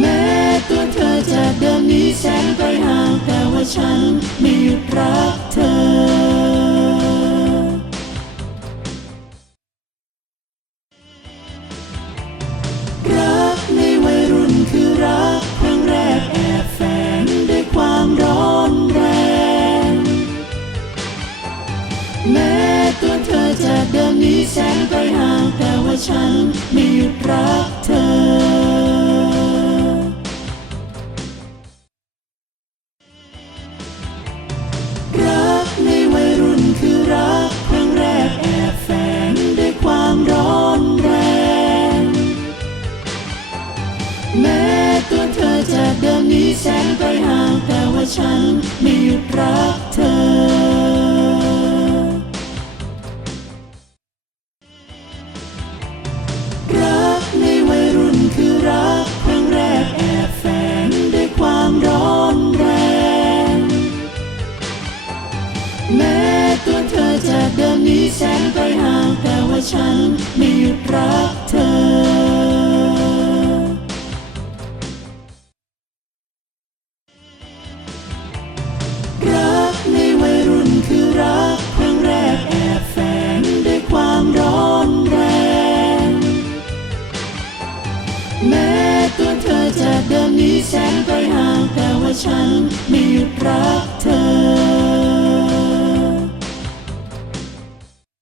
แม้ตัวเธอจะเดินหนีแสนไปห่างแต่ว่าฉันไม่หยุดรักเธอรักในวัยรุ่นคือรักครั้งแรกแอบแฝงด้วยความร้อนแรงแม้ตัวเธอจะเดินหนีแสนไปห่างแต่ว่าฉันไม่หยุดรัก แม้ตัวเธอจะเดินหนีแสนไปห่างแต่ว่าฉันไม่หยุดรักเธอรักในวัยรุ่นคือรักครั้งแรกแอบแฝงด้วยความร้อนแรงแม้ตัวเธอจะเดินหนีแสนไปห่างแต่ว่าฉันไม่หยุดร จากเธอจะเดินนี้แสนไปห่างแต่ว่าฉันไม่หยุดรักเธอ